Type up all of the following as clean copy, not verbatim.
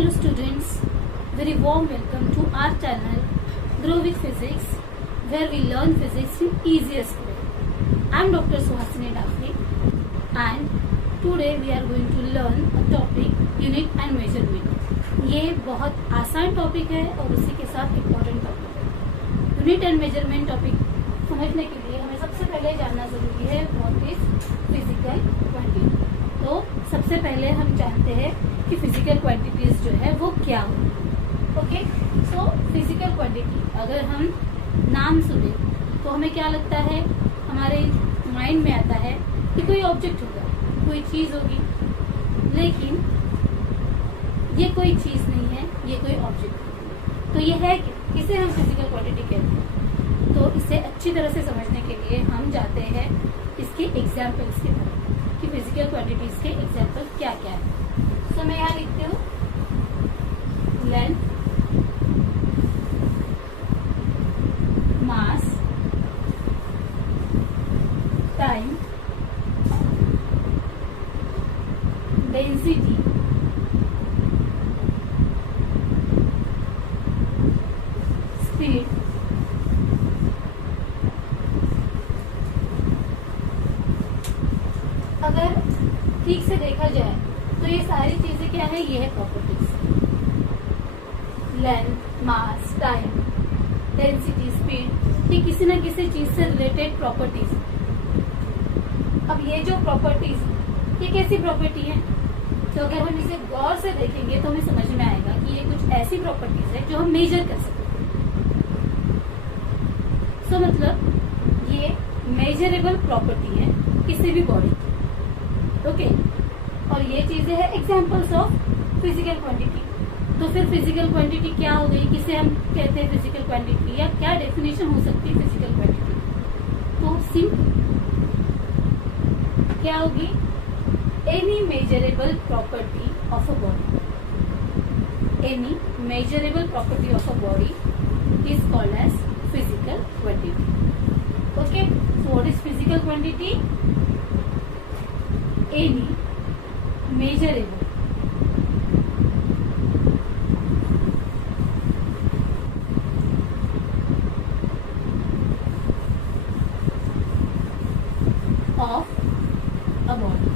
Hello students, very warm welcome to our channel Grow with Physics, where we learn physics in easiest way. I am Dr. Suhasini Dafne and today we are going to learn a topic unit and measurement. ये बहुत आसान topic है और उसी के साथ important topic है. Unit and measurement topic समझने के लिए हमें सबसे पहले जानना जरूरी है व्हाट इज फिजिकल क्वांटिटी. तो सबसे पहले हम जानते हैं कि फिजिकल क्वांटिटीज जो है वो क्या हो. ओके, सो फिजिकल क्वांटिटी अगर हम नाम सुने तो हमें क्या लगता है, हमारे माइंड में आता है कि कोई ऑब्जेक्ट होगा, कोई चीज होगी. लेकिन ये कोई चीज नहीं है, ये कोई ऑब्जेक्ट है. तो ये है कि इसे हम फिजिकल क्वांटिटी कहते हैं. तो इसे अच्छी तरह से समझने के लिए हम जाते हैं इसके एग्जाम्पल्स की तरफ कि फिजिकल क्वांटिटीज के एग्जाम्पल क्या क्या है. सो मैं यहाँ लिखती हूँ लेंथ, मास, टाइम, डेंसिटी, स्पीड, अगर ठीक से देखा जाए तो ये सारी चीजें क्या है, ये है प्रॉपर्टीज. लेंथ, मास, टाइम, डेंसिटी, स्पीड, ये किसी न किसी चीज से रिलेटेड प्रॉपर्टीज. अब ये जो प्रॉपर्टीज, ये कैसी प्रॉपर्टी है, तो अगर हम इसे गौर से देखेंगे तो हमें समझ में आएगा कि ये कुछ ऐसी प्रॉपर्टीज है जो हम मेजर कर सकते हैं. सो मतलब ये मेजरेबल प्रॉपर्टी है किसी भी बॉडी की. ओके, और ये चीजें हैं एग्जांपल्स ऑफ फिजिकल क्वांटिटी. तो फिर फिजिकल क्वांटिटी क्या हो गई, किसे हम कहते हैं फिजिकल क्वांटिटी, या क्या डेफिनेशन हो सकती है फिजिकल क्वांटिटी. तो सिंपल क्या होगी, any measurable property of a body. Any measurable property of a body is called as physical quantity. Okay, so what is physical quantity? Any measurable of a body.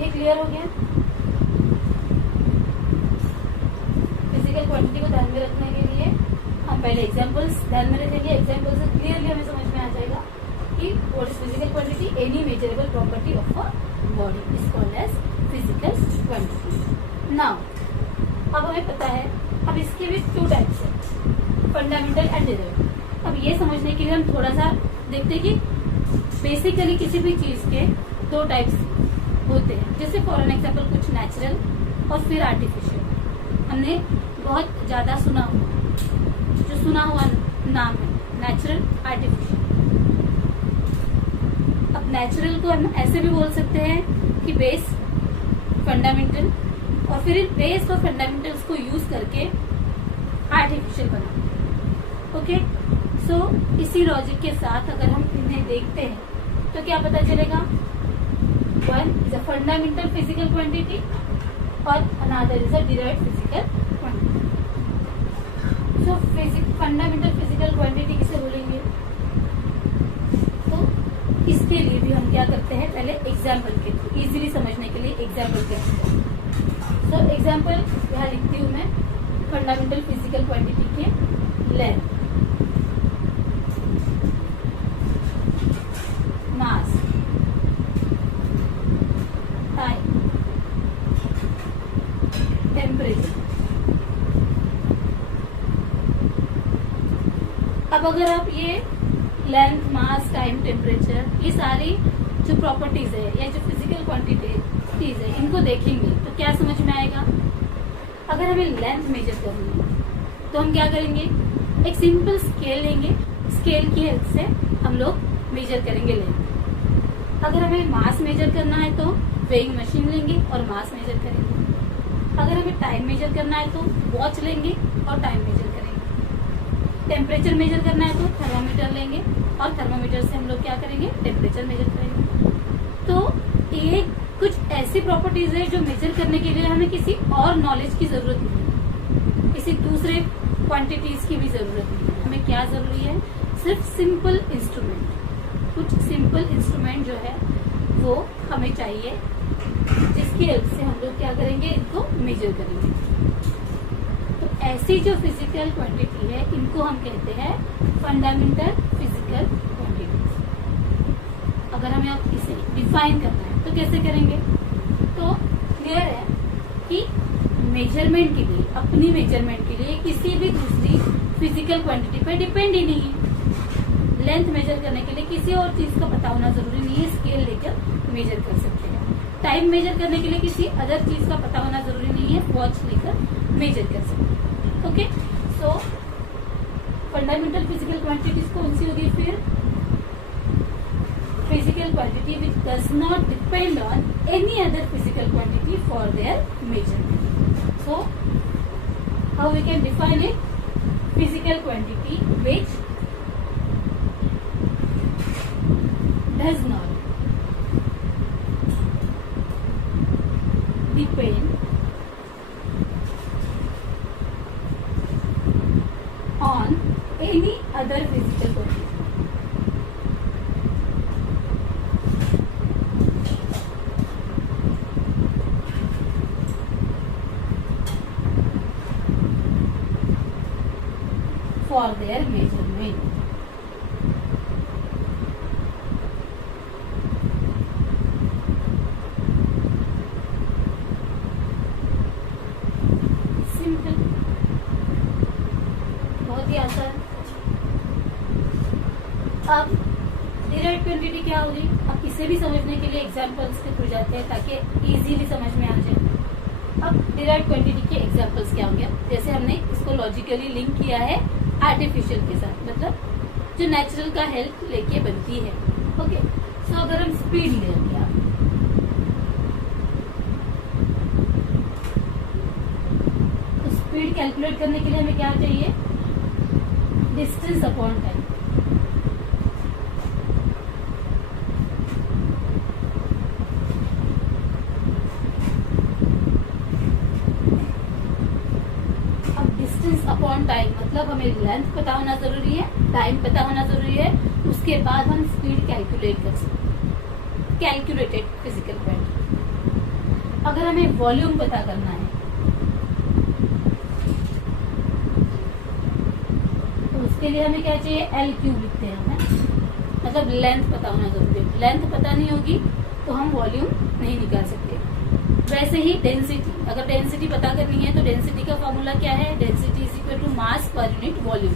ये clear हो गया. Physical quantity को ध्यान में रखने के लिए हम पहले एग्जांपल्स ध्यान में रखेंगे. एग्जांपल से क्लियरली हमें समझ में आ जाएगा कि what is physical quantity. Any measurable property of a body is called as physical quantity. Now अब हमें पता है, अब इसके भी टू टाइप्स है, फंडामेंटल एंड डेरिवेटिव. अब ये समझने के लिए हम थोड़ा सा देखते हैं कि बेसिकली किसी भी चीज के दो टाइप्स होते हैं. जैसे फॉर एन एग्जाम्पल कुछ नेचुरल और फिर आर्टिफिशियल. हमने बहुत ज्यादा सुना हुआ, जो सुना हुआ नाम है नेचुरल, आर्टिफिशियल. अब नेचुरल को हम ऐसे भी बोल सकते हैं कि बेस, फंडामेंटल, और फिर इन बेस और फंडामेंटल्स को यूज करके आर्टिफिशियल बना. ओके, सो इसी लॉजिक के साथ अगर हम इन्हें देखते हैं तो क्या पता चलेगा, one is a fundamental physical quantity और another is a derived physical quantity. So fundamental physical quantity किसे बोलेंगे, तो इसके लिए भी हम क्या करते हैं, पहले एग्जाम्पल के थ्रू इजीली समझने के लिए एग्जाम्पल के थ्रू. सो एग्जाम्पल यहाँ लिखती हूँ मैं फंडामेंटल फिजिकल क्वांटिटी के लेंथ, मास, टाइम, टेम्परेचर. अब अगर आप ये लेंथ, मास, टाइम, टेम्परेचर, ये सारी जो प्रॉपर्टीज है या जो फिजिकल क्वांटिटीज है, इनको देखेंगे तो क्या समझ में आएगा. अगर हमें लेंथ मेजर करनी है तो हम क्या करेंगे, एक सिंपल स्केल लेंगे, स्केल की हेल्प से हम लोग मेजर करेंगे लेंथ. अगर हमें मास मेजर करना है तो वेइंग मशीन लेंगे और मास मेजर करेंगे. अगर हमें टाइम मेजर करना है तो वॉच लेंगे और टाइम मेजर करेंगे. टेम्परेचर मेजर करना है तो थर्मामीटर लेंगे और थर्मामीटर से हम लोग क्या करेंगे, टेम्परेचर मेजर करेंगे. तो ये कुछ ऐसी प्रॉपर्टीज है जो मेजर करने के लिए हमें किसी और नॉलेज की जरूरत नहीं है, किसी दूसरे क्वांटिटीज की भी जरूरत नहीं है। हमें क्या जरूरी है? सिर्फ सिंपल इंस्ट्रूमेंट, कुछ सिंपल इंस्ट्रूमेंट जो है वो हमें चाहिए, जिसकी हेल्प से हम लोग क्या करेंगे, इनको मेजर करेंगे। तो ऐसी जो फिजिकल क्वांटिटी है इनको हम कहते हैं फंडामेंटल फिजिकल क्वांटिटीज। अगर हमें अब इसे डिफाइन करना है तो कैसे करेंगे? तो क्लियर है कि मेजरमेंट के लिए, अपनी मेजरमेंट के लिए किसी भी दूसरी फिजिकल क्वांटिटी पर डिपेंड ही नहीं है। लेंथ मेजर करने के लिए किसी और चीज का पता होना जरूरी नहीं है, स्केल लेकर मेजर कर सकते हैं। टाइम मेजर करने के लिए किसी अदर चीज का पता होना जरूरी नहीं है, वॉच लेकर मेजर कर सकते हैं। Okay, so fundamental physical quantities कौन सी होगी फिर? Physical quantity which does not depend on any other physical quantity for their measurement. So how we can define it? Physical quantity which does not depend on any other physical quantity. For their measurement. अब derived quantity क्या होगी? अब इसे भी समझने के लिए examples के थ्रू जाते हैं ताकि इजीली समझ में आ जाए। अब डिराइव्ड क्वांटिटी के एग्जांपल्स क्या होंगे? जैसे हमने इसको लॉजिकली लिंक किया है आर्टिफिशियल के साथ, मतलब जो नेचुरल का हेल्प लेके बनती है। ओके, सो अगर हम स्पीड ले लिया, तो स्पीड कैलकुलेट करने के लिए हमें क्या चाहिए? Distance upon time. Upon time मतलब हमें लेंथ पता होना जरूरी है, टाइम पता होना जरूरी है, उसके बाद हम स्पीड कैलकुलेट कर सकते हैं, कैलकुलेटेड फिजिकल क्वांटिटी। अगर हमें वॉल्यूम पता करना है तो उसके लिए हमें क्या चाहिए? एल क्यूब लिखते हैं हमें, मतलब लेंथ पता होना जरूरी है। लेंथ पता नहीं होगी तो हम वॉल्यूम नहीं निकाल सकते। वैसे ही डेंसिटी, अगर डेंसिटी पता करनी है तो डेंसिटी का फॉर्मूला क्या है? Density is equal to mass per unit volume.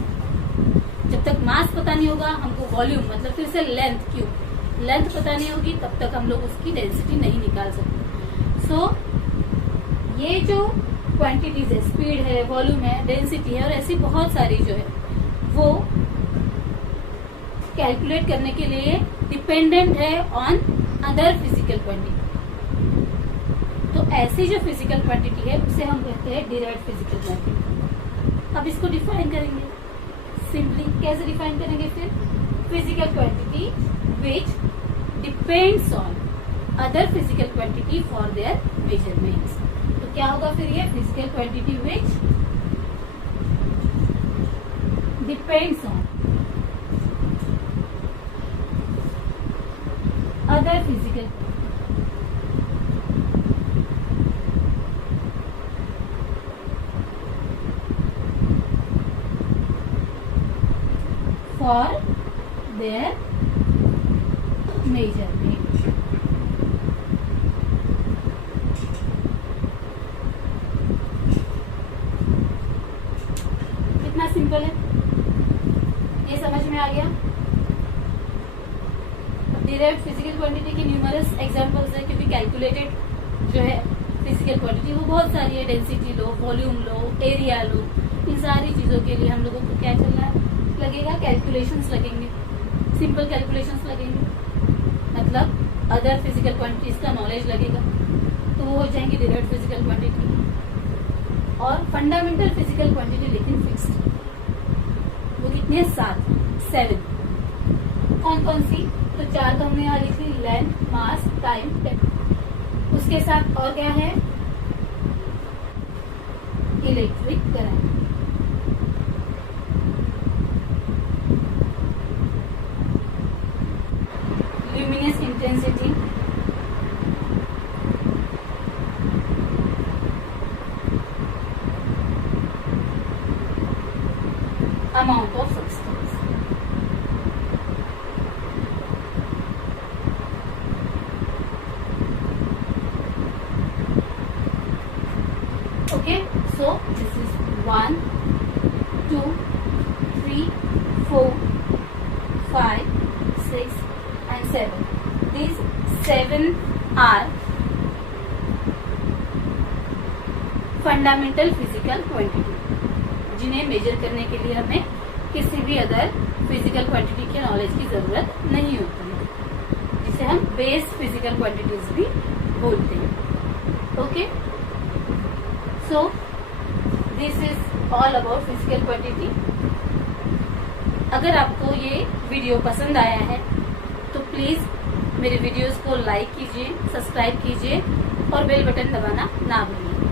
जब तक मास पता नहीं होगा हमको वॉल्यूम मतलब फिर से लेंथ, क्यूब लेंथ पता नहीं होगी तब तक हम लोग उसकी डेंसिटी नहीं निकाल सकते। सो ये जो क्वांटिटीज है, स्पीड है, वॉल्यूम है, डेंसिटी है और ऐसी बहुत सारी जो है वो कैलकुलेट करने के लिए डिपेंडेंट है ऑन अदर फिजिकल क्वांटिटी। तो ऐसी जो फिजिकल क्वांटिटी है उसे हम कहते हैं डिराइव्ड फिजिकल क्वांटिटी। अब इसको डिफाइन करेंगे सिंपली। कैसे डिफाइन करेंगे फिर? Physical quantity which depends on other physical quantity for there measurements. तो क्या होगा फिर ये? Physical quantity which depends on other physical for their measurement। कितना सिंपल है, ये समझ में आ गया। डिराइव्ड फिजिकल क्वांटिटी की न्यूमरस एग्जांपल्स है, क्योंकि कैलकुलेटेड जो है फिजिकल क्वांटिटी वो बहुत सारी है। डेंसिटी लो, वॉल्यूम लो, एरिया लो, इन सारी चीजों के लिए हम लोगों को क्या चलना है? लगेगा कैलकुलेशंस लगेंगे, सिंपल कैलकुलेशंस लगेंगे, मतलब अदर फिजिकल क्वांटिटीज का नॉलेज लगेगा, तो वो हो जाएंगी डिराइव्ड फिजिकल क्वांटिटी। और फंडामेंटल फिजिकल क्वांटिटी लेकिन फिक्स्ड, वो कितनी है? 7 कौन कौन सी? तो 4 तो हमने यहाँ लिखी, लेंथ, मास टाइम टेम्परेचर। उसके साथ और क्या है, electric current. Luminous intensity, amount of substance। Okay, so this is 1, 2, 3, 4, 5, 6 and 7. These 7 are fundamental physical quantity, जिन्हें मेजर करने के लिए हमें किसी भी अदर फिजिकल क्वांटिटी के नॉलेज की जरूरत नहीं होती है, जिसे हम बेस फिजिकल क्वांटिटीज भी बोलते हैं। Okay, so this is all about physical quantity. अगर आपको ये वीडियो पसंद आया है तो प्लीज मेरे वीडियोस को लाइक कीजिए, सब्सक्राइब कीजिए और बेल बटन दबाना ना भूलिए।